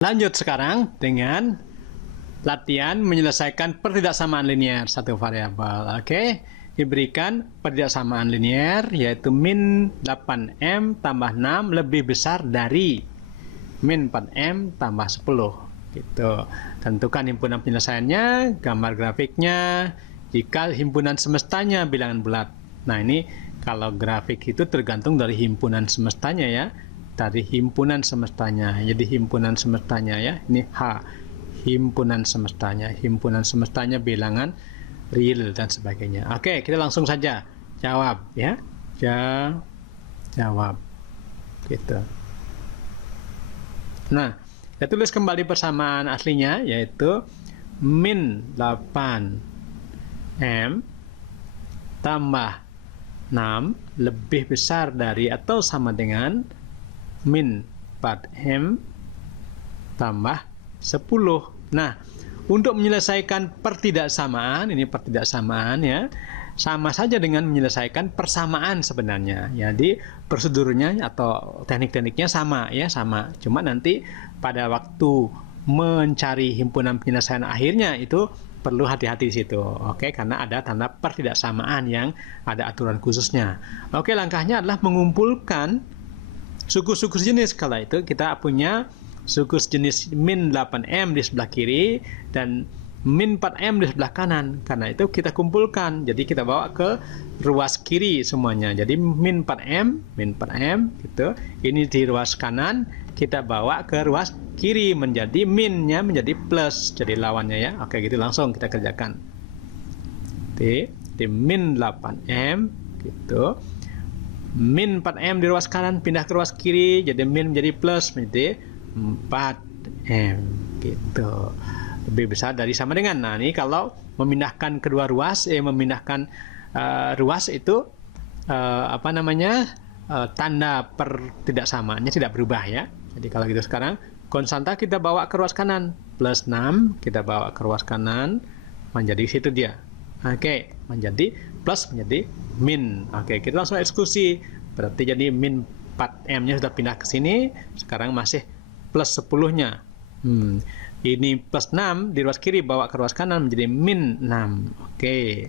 Lanjut sekarang dengan latihan menyelesaikan pertidaksamaan linier satu variabel. Oke, diberikan pertidaksamaan linier yaitu min 8M tambah 6 lebih besar dari min 4M tambah 10. Gitu. Tentukan himpunan penyelesaiannya, gambar grafiknya, jika himpunan semestanya bilangan bulat. Nah, ini kalau grafik itu tergantung dari himpunan semestanya ya. Dari himpunan semestanya. Jadi himpunan semestanya ya. Ini H. Himpunan semestanya bilangan real dan sebagainya. Oke, kita langsung saja jawab ya. Jawab. Gitu. Nah, kita tulis kembali persamaan aslinya yaitu min 8M tambah 6 lebih besar dari atau sama dengan min 4M tambah 10. Nah, untuk menyelesaikan pertidaksamaan, ini pertidaksamaan ya, sama saja dengan menyelesaikan persamaan sebenarnya. Jadi prosedurnya atau teknik-tekniknya sama ya, sama. Cuma nanti pada waktu mencari himpunan penyelesaian akhirnya itu perlu hati-hati di situ. Oke, karena ada tanda pertidaksamaan yang ada aturan khususnya. Oke, langkahnya adalah mengumpulkan suku-suku sejenis. Kala itu kita punya suku sejenis min 8M di sebelah kiri dan min 4M di sebelah kanan. Karena itu kita kumpulkan. Jadi kita bawa ke ruas kiri semuanya. Jadi min 4M gitu. Ini di ruas kanan, kita bawa ke ruas kiri menjadi minnya menjadi plus. Jadi lawannya ya. Oke, gitu langsung kita kerjakan. Di min 8M gitu. Min 4M di ruas kanan pindah ke ruas kiri, jadi min menjadi plus menjadi 4M gitu. Lebih besar dari sama dengan. Nah, ini kalau memindahkan kedua ruas, memindahkan ruas itu tanda pertidaksamaannya tidak berubah ya. Jadi kalau gitu sekarang konstanta kita bawa ke ruas kanan, plus 6 kita bawa ke ruas kanan menjadi situ dia. Oke, menjadi plus menjadi min. Oke, kita langsung eksekusi. Berarti jadi min 4M-nya sudah pindah ke sini, sekarang masih plus 10-nya. Ini plus 6 di ruas kiri bawa ke ruas kanan menjadi min 6. Oke.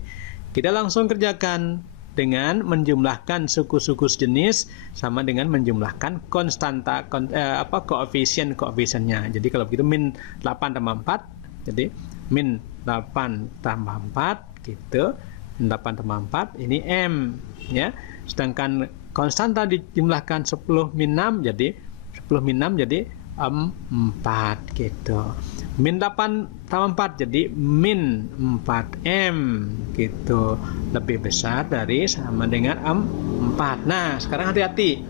Kita langsung kerjakan dengan menjumlahkan suku-suku sejenis sama dengan menjumlahkan konstanta koefisien-koefisiennya. Jadi kalau begitu min 8 tambah 4, jadi min 8 tambah 4 gitu. 8 tambah 4 ini M ya. Sedangkan konstanta dijumlahkan 10 min 6 jadi 10 min 6 jadi 4 gitu. Min 8 tambah 4 jadi min 4M gitu. Lebih besar dari sama dengan 4. Nah, sekarang hati-hati.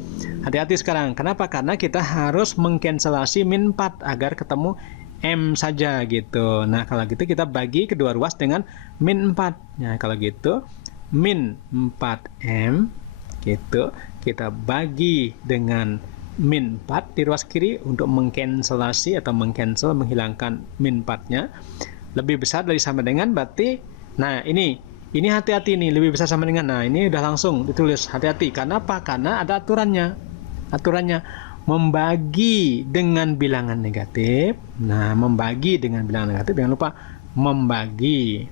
Hati-hati sekarang. Kenapa? Karena kita harus mengcancelasi min 4 agar ketemu M saja gitu. Nah, kalau gitu kita bagi kedua ruas dengan min 4. Nah, kalau gitu min 4M gitu. Kita bagi dengan min 4 di ruas kiri untuk mengcancelasi atau menghilangkan min 4-nya. Lebih besar dari sama dengan berarti, nah ini hati-hati nih, lebih besar sama dengan. Nah, ini udah langsung ditulis hati-hati. Karena apa? Karena ada aturannya. Membagi dengan bilangan negatif. Nah, membagi dengan bilangan negatif, jangan lupa membagi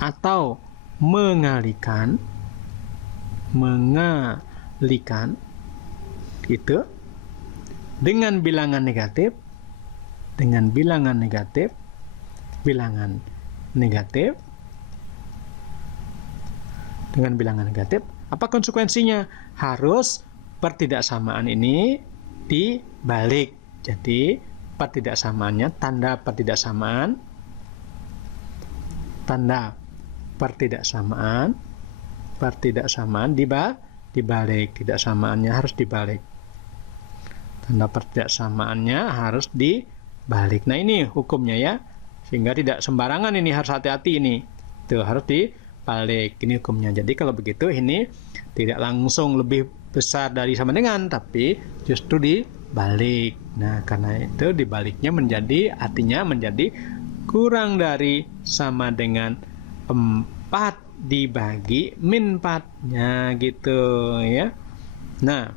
atau mengalikan gitu dengan bilangan negatif apa konsekuensinya? Harus pertidaksamaan ini dibalik. Jadi pertidaksamaannya tanda pertidaksamaan dibalik. Tidaksamaannya harus dibalik. Tanda pertidaksamaannya harus dibalik. Nah, ini hukumnya ya. Sehingga tidak sembarangan, ini harus hati-hati ini. Tuh, harus dibalik. Ini hukumnya. Jadi kalau begitu ini tidak langsung lebih besar dari sama dengan, tapi justru dibalik. Nah, karena itu dibaliknya artinya menjadi kurang dari sama dengan 4 dibagi min 4-nya gitu ya. Nah,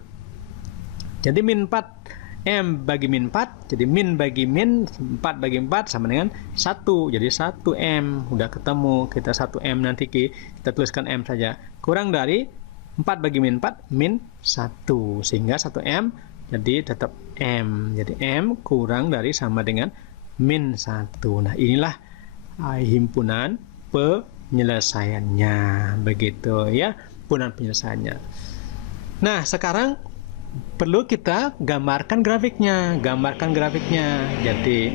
Jadi min 4, M bagi min 4, jadi min bagi min, 4 bagi 4 sama dengan 1. Jadi 1M, udah ketemu. Kita 1M nanti kita tuliskan M saja. Kurang dari 4 bagi min 4, min 1. Sehingga 1M jadi tetap M. Jadi M kurang dari sama dengan min 1. Nah, inilah himpunan penyelesaiannya. Begitu ya, himpunan penyelesaiannya. Nah, sekarang perlu kita gambarkan grafiknya. Jadi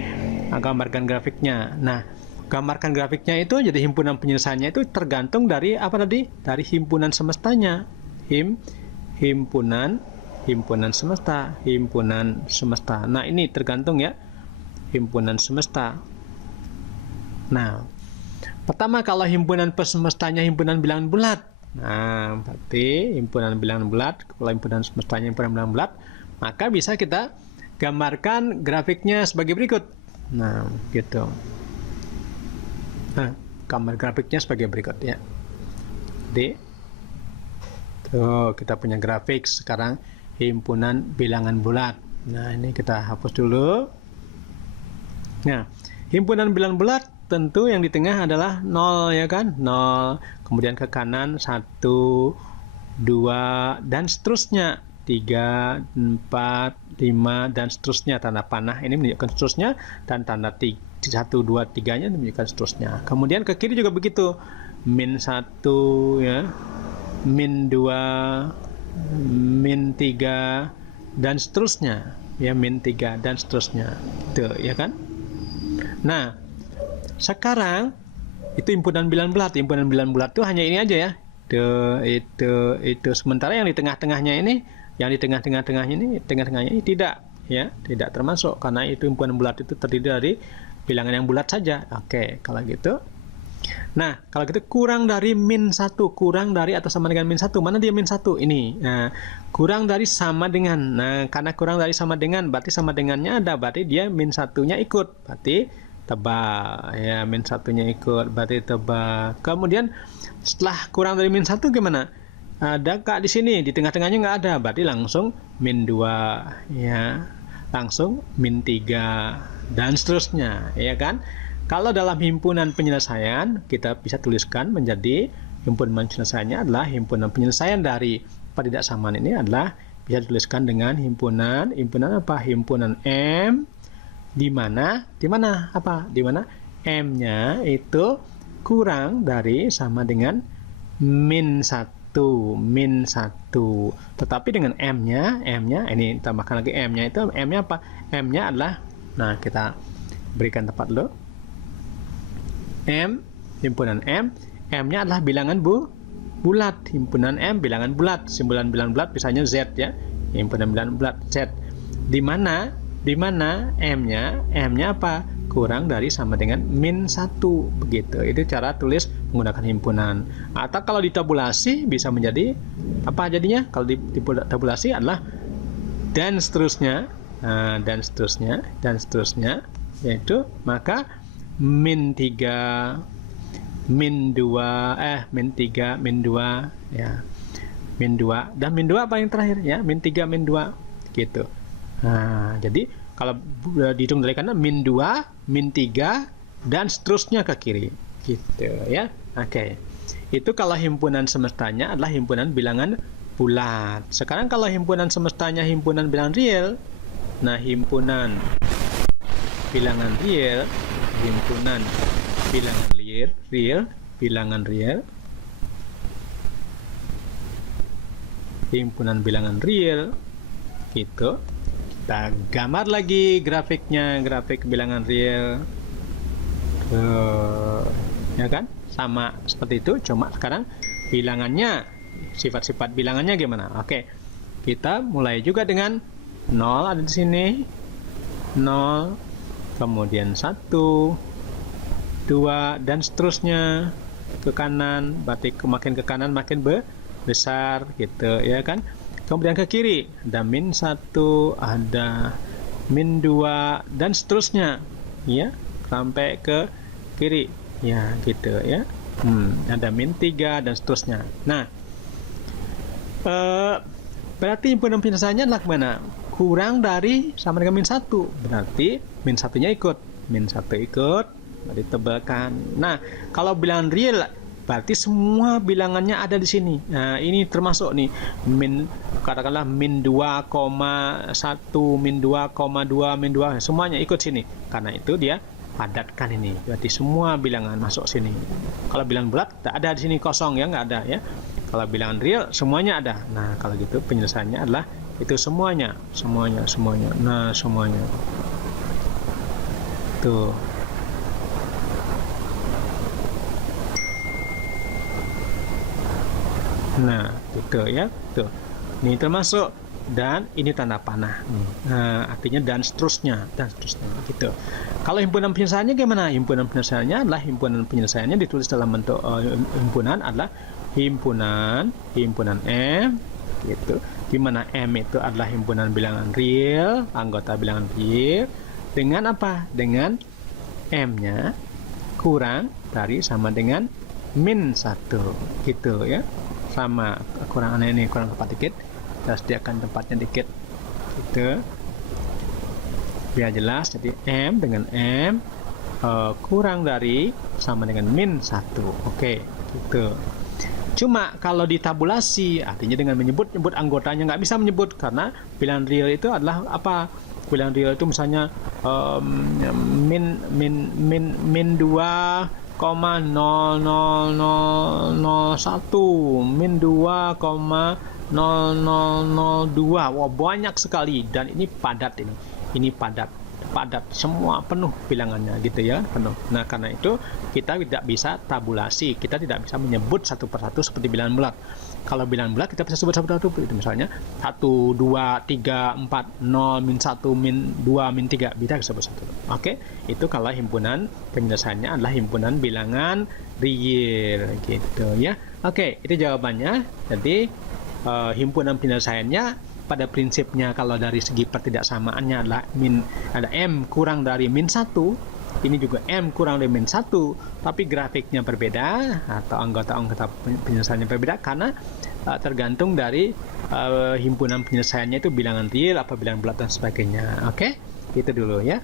gambarkan grafiknya. Nah, gambarkan grafiknya itu jadi himpunan penyelesaiannya itu tergantung dari apa tadi? Dari himpunan semestanya. Himpunan semesta. Nah, ini tergantung ya. Himpunan semesta. Nah, pertama kalau himpunan semestanya himpunan bilangan bulat. Nah, berarti himpunan bilangan bulat, kalau himpunan semestanya himpunan bilangan bulat, maka bisa kita gambarkan grafiknya sebagai berikut. Nah, gitu. Nah, gambar grafiknya sebagai berikut ya. Jadi, tuh kita punya grafik sekarang himpunan bilangan bulat. Nah, ini kita hapus dulu. Nah, himpunan bilangan bulat tentu yang di tengah adalah 0 ya kan, 0, kemudian ke kanan 1, 2 dan seterusnya, 3, 4, 5 dan seterusnya. Tanda panah ini menunjukkan seterusnya dan tanda 1, 2, 3 nya menunjukkan seterusnya. Kemudian ke kiri juga begitu, min 1 ya, min 2, min 3 dan seterusnya ya, min 3 dan seterusnya gitu ya kan. Nah, sekarang itu himpunan bilangan bulat. Himpunan bilangan bulat itu hanya ini aja ya. Itu. Sementara yang di tengah-tengahnya ini, tengah-tengahnya ini tidak ya, tidak termasuk karena itu himpunan bulat itu terdiri dari bilangan yang bulat saja. Oke, kalau gitu. Nah, kalau gitu kurang dari min 1, kurang dari atau sama dengan min 1. Mana dia min 1? Ini. Nah, kurang dari sama dengan. Nah, karena kurang dari sama dengan, berarti sama dengannya ada, berarti dia min 1-nya ikut. Berarti tebal ya, min 1-nya ikut, berarti tebal. Kemudian setelah kurang dari min 1 gimana? Ada Kak di sini, di tengah-tengahnya nggak ada, berarti langsung min 2 ya, langsung min 3 dan seterusnya ya kan. Kalau dalam himpunan penyelesaian kita bisa tuliskan menjadi himpunan penyelesaiannya adalah himpunan penyelesaian dari ketidaksamaan ini adalah bisa dituliskan dengan himpunan apa? Himpunan M di mana M-nya itu kurang dari sama dengan min 1, tetapi dengan M-nya ini tambahkan lagi M-nya itu, M-nya apa? M-nya adalah, nah kita berikan tempat dulu, himpunan M-nya adalah bilangan bulat, himpunan M bilangan bulat, simbolan bilangan bulat misalnya Z ya, himpunan bilangan bulat Z, di mana M-nya apa? Kurang dari sama dengan min 1. Begitu. Itu cara tulis menggunakan himpunan. Atau kalau ditabulasi bisa menjadi apa jadinya? Kalau ditabulasi adalah dan seterusnya. Nah, dan seterusnya yaitu maka min 3 min 2 min 3 min 2 ya. Min 2 dan min 2 apa yang terakhir ya? Min 3 min 2 gitu. Nah, jadi kalau dihitung dari kanan min 2, min 3 dan seterusnya ke kiri gitu ya. Oke. Itu kalau himpunan semestanya adalah himpunan bilangan bulat. Sekarang kalau himpunan semestanya himpunan bilangan real. Nah, himpunan bilangan real, himpunan bilangan real, himpunan bilangan real gitu. Kita gambar lagi grafiknya, grafik bilangan real. Ya kan? Sama seperti itu, cuma sekarang bilangannya, sifat-sifat bilangannya gimana? Oke. Kita mulai juga dengan 0 ada di sini. 0, kemudian 1, 2 dan seterusnya ke kanan, berarti makin ke kanan makin besar gitu ya kan. Kemudian ke kiri ada min 1, ada min 2 dan seterusnya ya, sampai ke kiri ya gitu ya. Ada min 3 dan seterusnya. Nah, Berarti himpunan penyelesaiannya adalah mana? Kurang dari sama dengan min 1. Berarti min 1-nya ikut. Min 1 ikut, ditebalkan. Nah, kalau bilangan real, berarti semua bilangannya ada di sini. Nah, ini termasuk nih, katakanlah min 2,1, min 2,2, min 2, semuanya ikut sini. Karena itu dia padatkan ini. Berarti semua bilangan masuk sini. Kalau bilangan bulat, tak ada di sini kosong ya, nggak ada ya. Kalau bilangan real, semuanya ada. Nah, kalau gitu penyelesaiannya adalah itu semuanya. Nah, semuanya. Tuh. Nah, itu ya. Tuh. Ini termasuk dan ini tanda panah. Nah, artinya dan seterusnya gitu. Kalau himpunan penyelesaiannya gimana? Himpunan penyelesaiannya adalah himpunan penyelesaiannya ditulis dalam bentuk himpunan adalah himpunan M gitu. Di mana M itu adalah himpunan bilangan real, anggota bilangan real dengan apa? Dengan M-nya kurang dari sama dengan min 1 gitu ya. Sama kurang aneh ini, kurang tepat dikit. Kita sediakan tempatnya dikit gitu. Biar jelas, jadi M dengan M kurang dari sama dengan min 1. Oke, gitu. Cuma kalau ditabulasi, artinya dengan menyebut anggotanya nggak bisa menyebut karena bilangan real itu adalah apa? Bilangan real itu misalnya min 2,00001, min 2,0002. Wah, banyak sekali dan ini padat ini. Ini padat semua penuh bilangannya gitu ya, penuh. Nah, karena itu kita tidak bisa tabulasi, kita tidak bisa menyebut satu persatu seperti bilangan bulat. Kalau bilangan bulat kita bisa sebut satu-satu, itu misalnya 1, 2, 3, 4, 0, min 1, min 2, min 3, bisa disebut satu. Oke, itu kalau himpunan penyelesaiannya adalah himpunan bilangan real gitu ya. Oke, itu jawabannya. Jadi himpunan penyelesaiannya pada prinsipnya kalau dari segi pertidaksamaannya adalah ada M kurang dari min 1, ini juga M kurang dari min 1, tapi grafiknya berbeda atau anggota-anggota penyelesaiannya berbeda karena tergantung dari himpunan penyelesaiannya itu bilangan real apa bilangan bulat dan sebagainya. Oke, itu dulu ya.